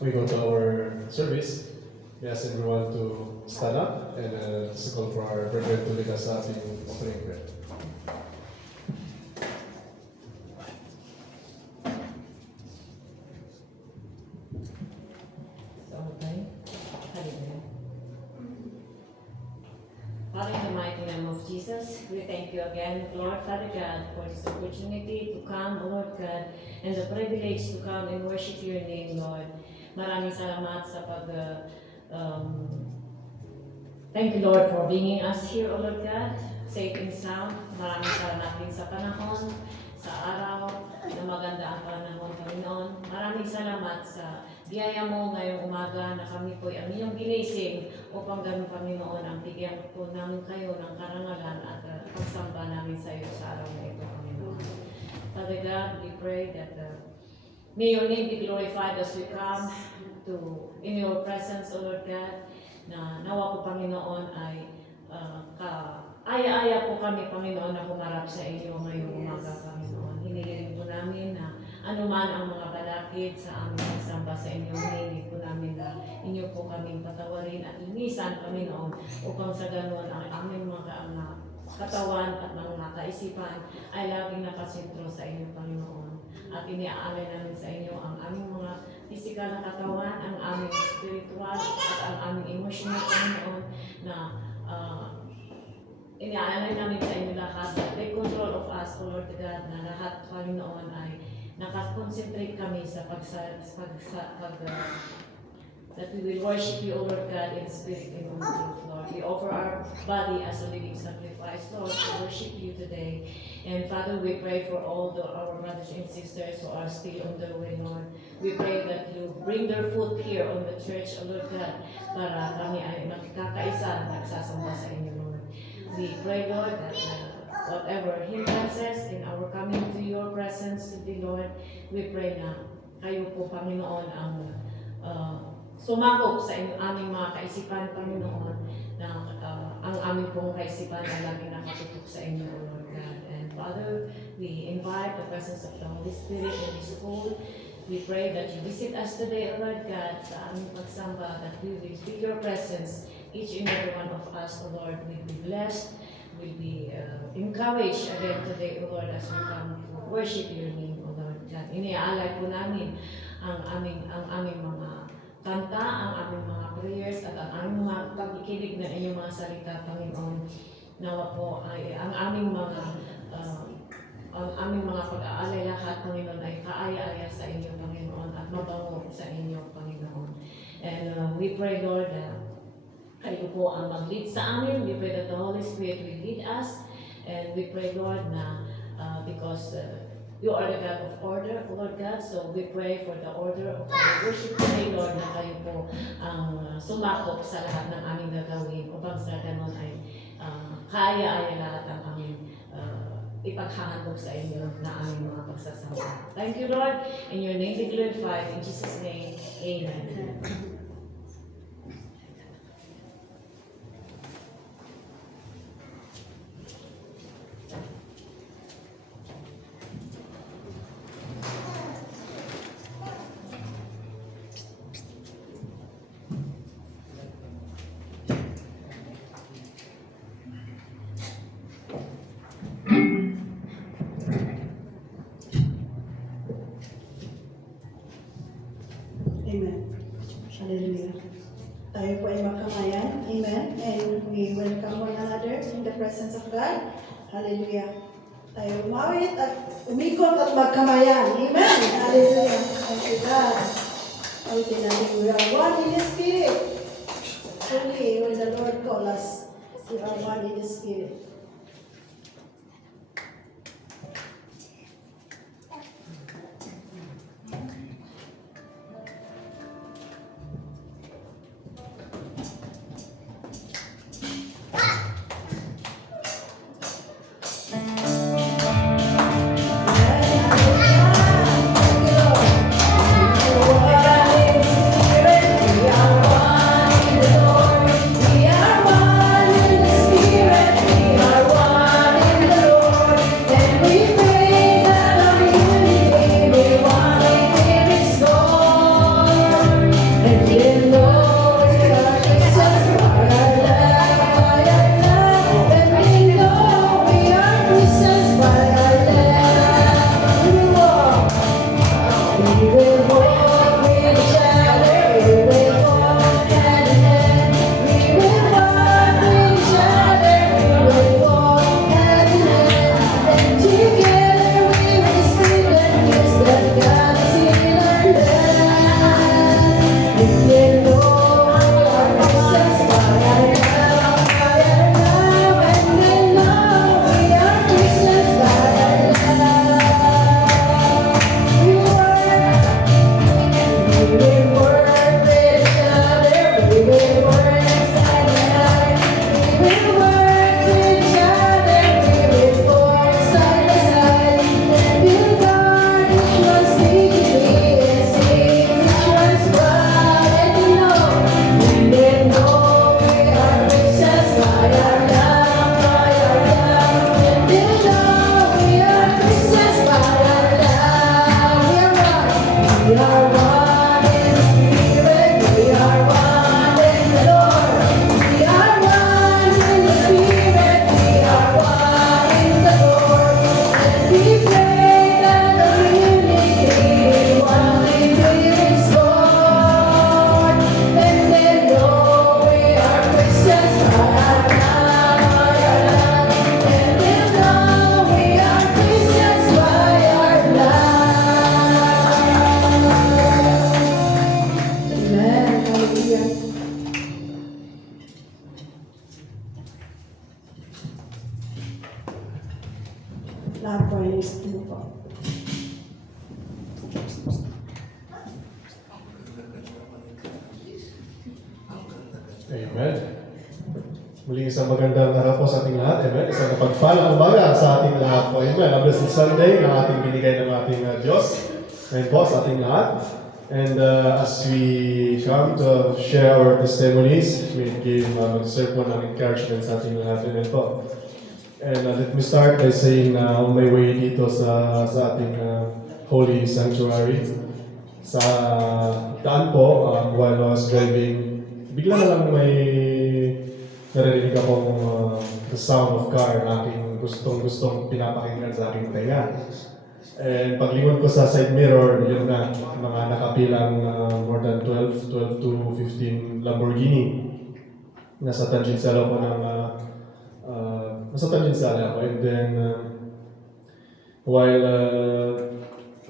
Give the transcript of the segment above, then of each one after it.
we go to our service, we ask everyone to stand up and let's call for our brethren to lead us sa ating opening prayer. Father, in the mighty name of Jesus, we thank you again, Lord Father God, for this opportunity to come, Lord God, and the privilege to come and worship your name, Lord. Maraming salamat sa thank you, Lord, for bringing us here, O Lord God, safe and sound. Maraming salamat din sa panahon, sa araw, na maganda ang panahon, Panginoon. Maraming salamat sa biyaya mo ngayong umaga na kami po ang iyong ginising upang ganun, Panginoon, ang bigyan po namin kayo ng karangalan at pagsamba namin sa iyo sa araw na ito, Panginoon. Father God, we pray that may your name be glorified as we come in your presence, O Lord God, na nawa po, Panginoon, ay aya-aya po kami, Panginoon, na humarap sa iyo ngayong umaga, Panginoon. Hinihiling po namin na anuman ang mga balakid sa aming samba sa inyo, hinihiling po namin na inyo po kaming patawarin at linisan, Panginoon, upang sa ganoon ang aming mga katawan at mga kaisipan ay laging nakasentro sa inyo, Panginoon. At iniaalay namin sa inyo ang aming mga physical na katawan, ang aming spiritual at ang aming emotional, Panginoon, na iniaalay namin sa inyo lahat. Take control of us, O Lord God, na lahat, Panginoon, ay nakakonsentrate kami sa that we will worship you, O Lord God, in spirit and in truth, Lord. We offer our body as a living sacrifice, Lord, to worship you today. And Father, we pray for all our brothers and sisters who are still on their way, Lord. We pray that you bring their foot here on the church, O Lord God, para kami ay magkakaisa, nagsasamba sa inyo, Lord. We pray, Lord, that whatever hindrances in our coming to your presence today, Lord, we pray na kayo po, Panginoon, ang sumakop sa aming mga kaisipan, Panginoon, na ang aming pong kaisipan ay laging nakatutok sa inyo, O Lord God. And Father, we invite the presence of the Holy Spirit in this school. We pray that you visit us today, O Lord God, sa aming pagsamba, that we will feel your presence. Each and every one of us, O Lord, will be blessed, will be encouraged again today, O Lord, as we come to worship your name, O Lord God. Iniaalay po namin ang aming mga kanta, ang aming mga prayers, at ang aming mga pagkikinig na inyong mga salita, Panginoon. Nawa po ay ang aming mga pag-aalay lahat, Panginoon, ay kaaya-aya sa inyo, Panginoon, at mabango sa inyo, Panginoon. And we pray, Lord, kayo po ang mag-lead sa amin. We pray that the Holy Spirit will lead us. And we pray, Lord, na because you are the God of order, Lord God, so we pray for the order of our worship today, Lord, na kayo po ang sumakop sa lahat ng aming gagawin upang sa ganun ay kaya-aya lahat ang aming ipaghahandog sa inyo na aming mga pagsasama. Thank you, Lord, in your name be glorified. In Jesus' name, amen. Amen. Hallelujah. Tayo po ay magkamayan. Amen. And we welcome one another in the presence of God. Hallelujah. Tayo umawit at umikot at magkamayan. Amen. Hallelujah. Thank you, God. Awitin natin, we are one in the Spirit. Truly, when the Lord calls us, we are one in the Spirit. We are one in the Spirit. Lahat po ay list mo po. Amen. Muli isang magandang araw po sa ating lahat. Amen. Isang napagpalang umaga sa ating lahat po. Amen. A blessed Sunday na ating binigay ng ating Diyos. Amen po sa ating lahat. And as we come to share our testimonies, we give mag-serve po ng encouragement sa ating lahat. Amen po. And let me start by saying na on my way dito sa ating holy sanctuary, sa daan po, while I was driving, bigla na lang may narinig akong the sound of car na aking gustong pinapakinggan sa aking tenga. And paglingon ko sa side mirror, yun na, mga nakapilang more than 12 to 15 Lamborghini. Nasa tangensial ako ng nasa tangensial ako. And then, while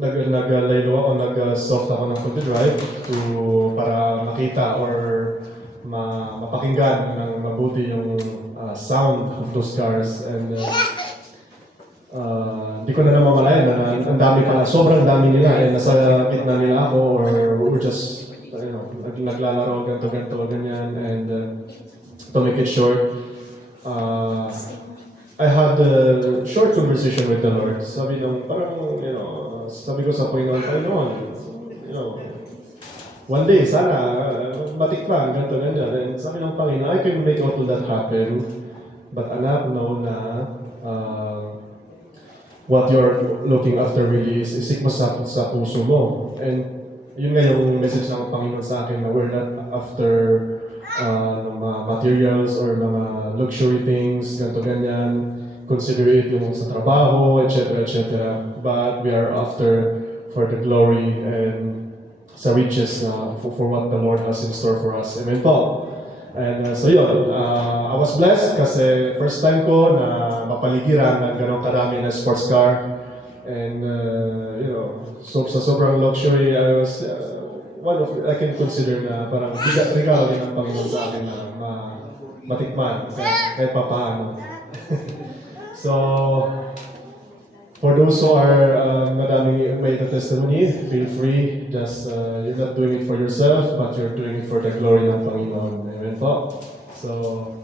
naglaylo ako, nag-soft ako ng pag-drive para makita or mapakinggan ng mabuti yung sound of those cars. And di ko na namamalayan na ang dami pala, sobrang dami nila. And nasa gitna nila ako or we're just, naglalaro, ganito, ganyan. And to make it short, I had a short conversation with the Lord. Sabi nung, parang, sabi ko sa Panginoon, one day, sana, matikman, ganito, ganyan. And sabi ng Panginoon, I can make all that happen. But anak, know na, what you're looking after really is isik mo sa puso mo. And yun nga yung message ng Panginoon sa akin na we're not after mga materials or mga luxury things, ganito ganyan, considerate yung sa trabaho, etc. But we are after for the glory and sa riches for what the Lord has in store for us. Amen po. And so yun, I was blessed kasi first time ko na mapaligiran ng ganong karami na sports car. And so sa sobrang luxury, I was I can consider na parang regalo din ng Panginoon sa akin na matikman kahit papaano. So, for those who are madaming may testimony, feel free. Just you're not doing it for yourself, but you're doing it for the glory ng Panginoon. Amen po. So,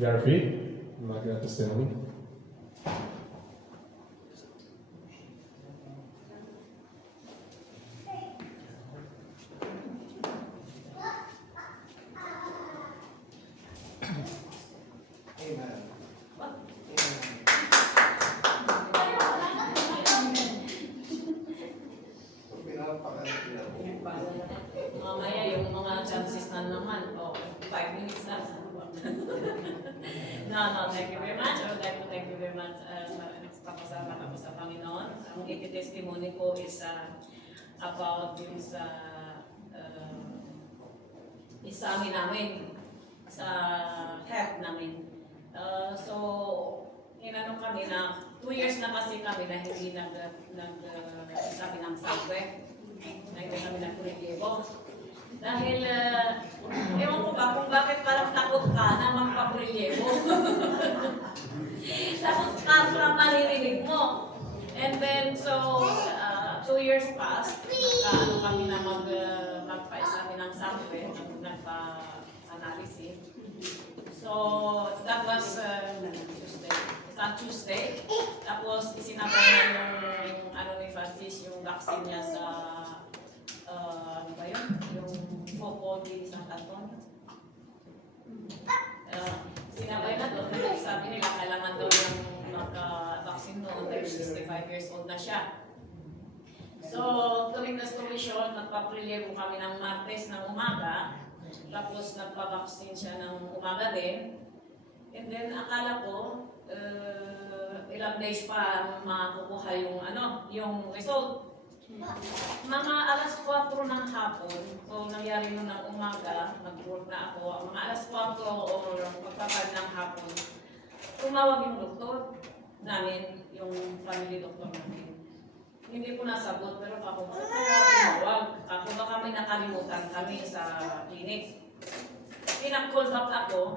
we are free. Mag-testimony. Mamaya yung mga chances na naman, 5 minutes na. No, thank you very much. I would like to thank you very much sa pasalamat ako sa Panginoon. Ang ikitestimony ko is about yung sa examen namin, sa health namin. So, inano kami na 2 years na kasi kami na hindi sabi ng sakwe, na hindi kami nagpulitibo. Dahil, ewan ko ba kung bakit parang takot ka na magpapulitibo. Takot ka parang maririnig mo. And then, so, 2 years passed, ano kami na magpa-examine ng sakwe, nagpa-analysis. So, that was Tuesday. Tapos, isinabay na yung ano ni Francis, yung vaccine niya sa, ano ba yun? Yung Foco di San Anton. Sinabay na doon. Sabi nila, kailangan daw yung magka-vaccine noon dahil 65 years old na siya. So, tuwing na story short, nagpa-prelievo kami ng Martes ng umaga. Tapos, nagpa-vaccine siya ng umaga din. And then, akala ko, ilang days pa makukuha yung result. Mga alas 4 ng hapon, so nangyari nun ng umaga, nag-work na ako, mga alas 4 o pagpapad ng hapon, tumawag yung doktor namin, yung family doctor namin. Hindi ko nasagot, pero ako tumawag. Ako baka may nakalimutan kami sa clinic. Pinag-call back ako.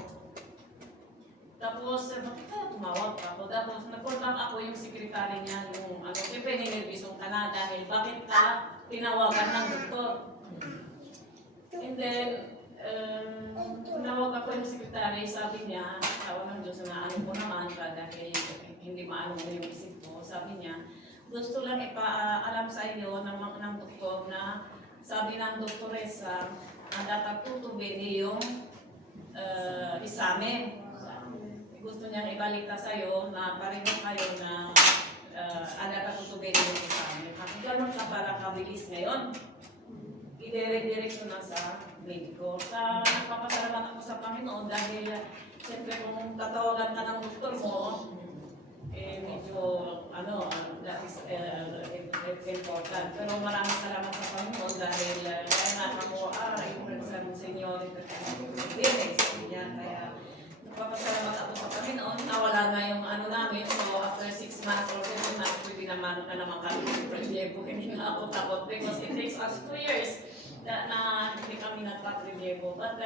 Tapos, bakit kaya tumawag ako? Tapos, nag-call back ako yung secretary niya, yung ano, siyempre ninervisong ka na dahil bakit ka tinawagan ng doktor? And then, tinawag ako yung secretary, sabi niya, tawa ng Diyos na ano ko naman ka dahil hindi maano mo yung isip ko. Sabi niya, gusto lang ipaalam sa iyo ng doktor na sabi ng doktoresa, ang dapat tutubin yung examen. Gusto niyang ibalita sa iyo na pareho kayo na ang dapat tutubin yung examen. Kung gano'n ka para kabilis ngayon, i-direct na sa mediko. Nagpapasalamat ako sa Panginoon dahil siyempre kung tatawagan ka ng doktor mo, medyo that is important. Pero maraming salamat sa Panginoon dahil kaya nga ako, yung Senyor, kaya nagpapasalamat ako sa Panginoon, nawala na yung ano namin, so after 6 months or 7 months, pwede naman kami prelievo, hindi na ako takot because it takes us 2 years na hindi kami nagpa-prelievo. But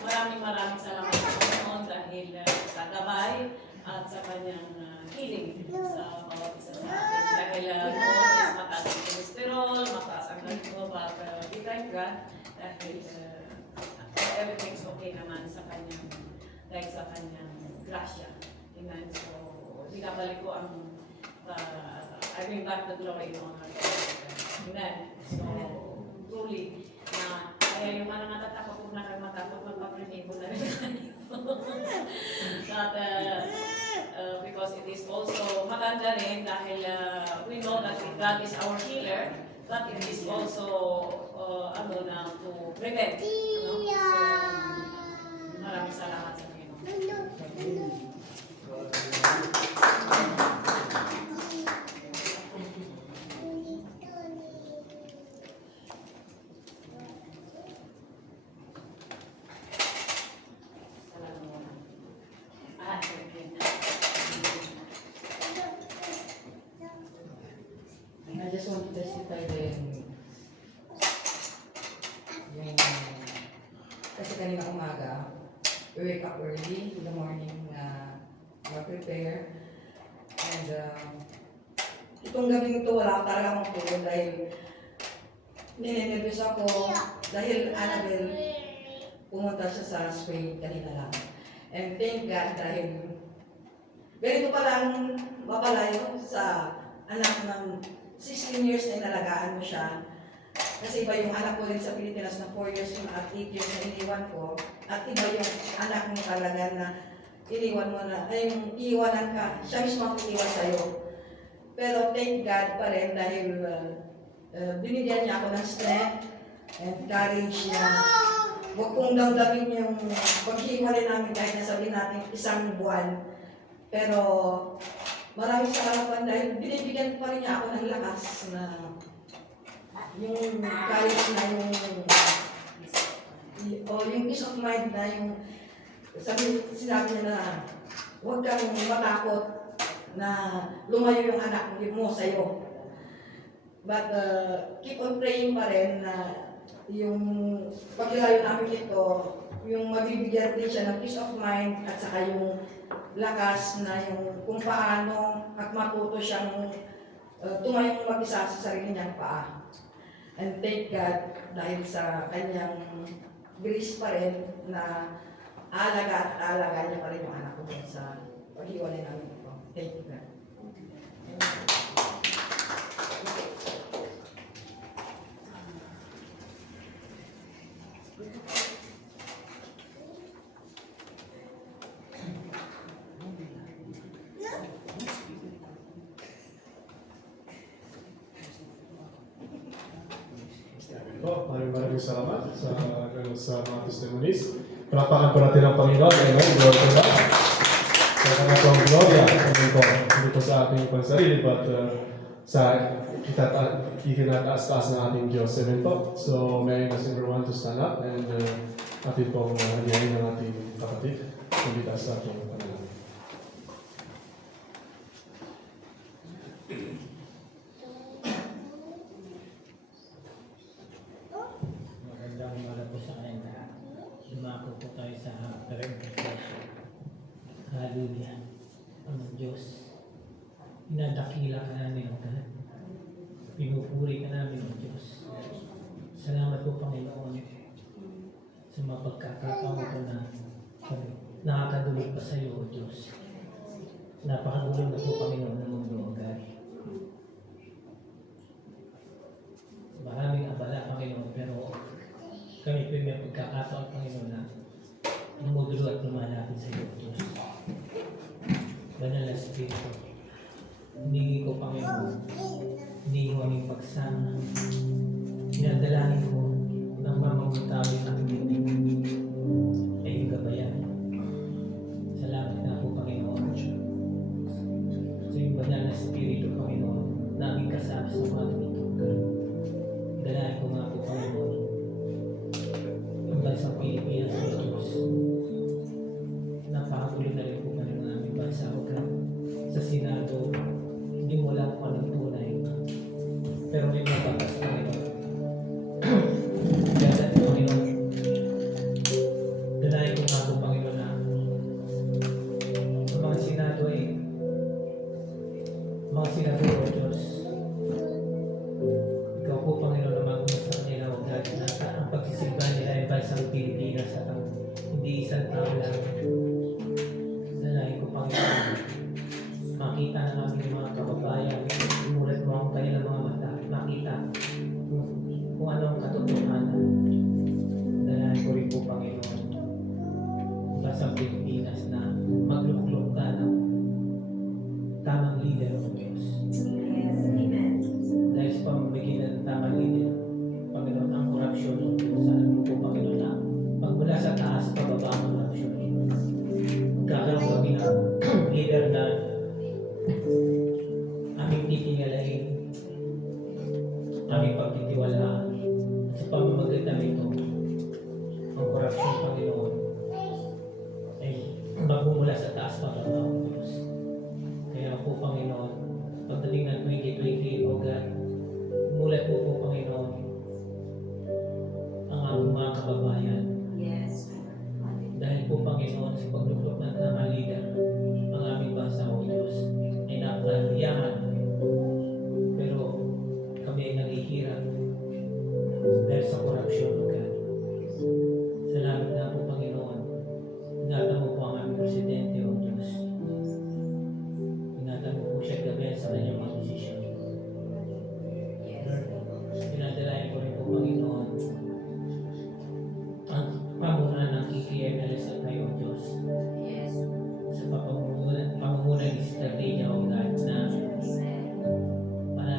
maraming salamat sa Panginoon dahil sa gabay at sa kanyang healing sa bawat isa sa atin. Dahil noon is mataas ang cholesterol, mataas ang ganito, but we thank God dahil everything's okay naman sa kanyang dahil sa kanyang grasya. Amen. So, binabalik ko ang I bring back the glory in honor to God. Amen. So, truly, na kaya yung mga natatakot kung na kayo matakot, magpaprinigo na rin kayo. But, because it is also maganda rin dahil we know that God is our healer, but it is also to prevent. So, maraming salamat sa Panginoon. I just want to testify din yung kasi kanina umaga we wake up early in the morning mag-prepare and itong gabing ito wala talaga akong tulog dahil ninenervous ako dahil Annabelle pumunta siya sa spray kanina lang and thank God dahil ganito palang mapalayo sa anak ng 16 years na inalagaan mo siya. Kasi iba yung anak ko rin sa Pilipinas na 4 years at 8 years na iniwan ko. At iba yung anak mo talaga na iniwan mo na, ay yung iiwanan ka, siya mismo ang iiwan sa'yo. Pero thank God pa rin dahil binigyan niya ako ng strength and courage na huwag kong damdamin yung paghiwalay namin kahit nasabihin natin 1 buwan. Pero maraming salamat dahil binibigyan pa rin niya ako ng lakas na yung courage na yung peace of mind na yung sinabi niya na huwag kang matakot na lumayo yung anak mo sa'yo. But keep on praying pa rin na yung paglayo namin ito, yung mabibigyan din siya ng peace of mind at saka yung lakas na yung kung paano at matuto siyang tumayong mag-isa sa sarili niyang paa. And thank God dahil sa kanyang grace pa rin na alaga niya pa rin yung anak ko dun sa pag-iwalay namin ito. Thank you, God. Maraming salamat sa mga testimonies. Palakpakan po natin ang Panginoon. Amen. Glory to God. Sa kanya po ang gloria. Hindi po sa ating pansarili, but sa itinataas-taas ng ating Diyos. Amen po. So, may I ask everyone to stand up and atin pong haliyain ng ating kapatid. Hindi taas sa ating Panginoon. Magandang umaga po sa kanyang lahat. Dumako po tayo sa presentation. Hallelujah. Ang Diyos, inadakila ka namin, O God. Pinupuri ka namin, O Diyos. Salamat po, Panginoon, sa mga pagkakataon ito na nakakadulog pa sa iyo, O Diyos. Napakadulog na po, Panginoon, ng mundo, O God. Maraming abala, Panginoon, pero kami po may pagkakataon, Panginoon, na lumudulo at lumalapit sa iyo, Diyos. Banal na Espiritu, hiningi ko, Panginoon, hiningi ko aming pagsama. Hinadalangin ko ng mamamutawi ang aming bibig ay yung gabayan. Salamat na po, Panginoon. Sa iyong banal na Espiritu, Panginoon, na aming kasama sa mga ganito. Dalayan ko nga po, Panginoon, ang bansang Pilipinas sa Diyos. Napakagulo na rin po pa rin ang aming bansa. Sa Senado, hindi mo lang kung anong tunay. Pero may mga batas, Panginoon. Kaya dati, Panginoon, dalayan ko nga po, Panginoon, na ang mga Senado ay mga senador, O Diyos. Ikaw po, Panginoon, na magulo sa kanila, O God, na ang pagsisimba nila ay bansang Pilipinas at ang hindi isang tao lang. Dalayan ko, Panginoon, makita ng aming mga kababayan, imulat mo ang kanilang mga mata, makita kung ano ang katotohanan. Dalayan ko rin po, Panginoon, bansang Pilipinas na magluklok ka ng tamang leader, O Diyos. Dahil sa pamamagitan ng tamang leader, Panginoon, ang korupsyon, O Diyos, saan mo po, Panginoon, na magmula sa taas, pababa ang korupsyon. Magkakaroon kami ng leader na aming titingalain, aming pagtitiwalaan. Sa pamamagitan nito, ang korupsyon, Panginoon, ay magmumula sa taas, pababa, O Diyos. Kaya po, Panginoon, pagdating ng 2020, O God, mulat po po, Panginoon, ang aming mga kababayan. Yes. Dahil po, Panginoon, sa pagluklok ng tamang leader, ang aming bansa, O Diyos, ay napakayaman. Pero kami ay naghihirap dahil sa korupsyon, O God.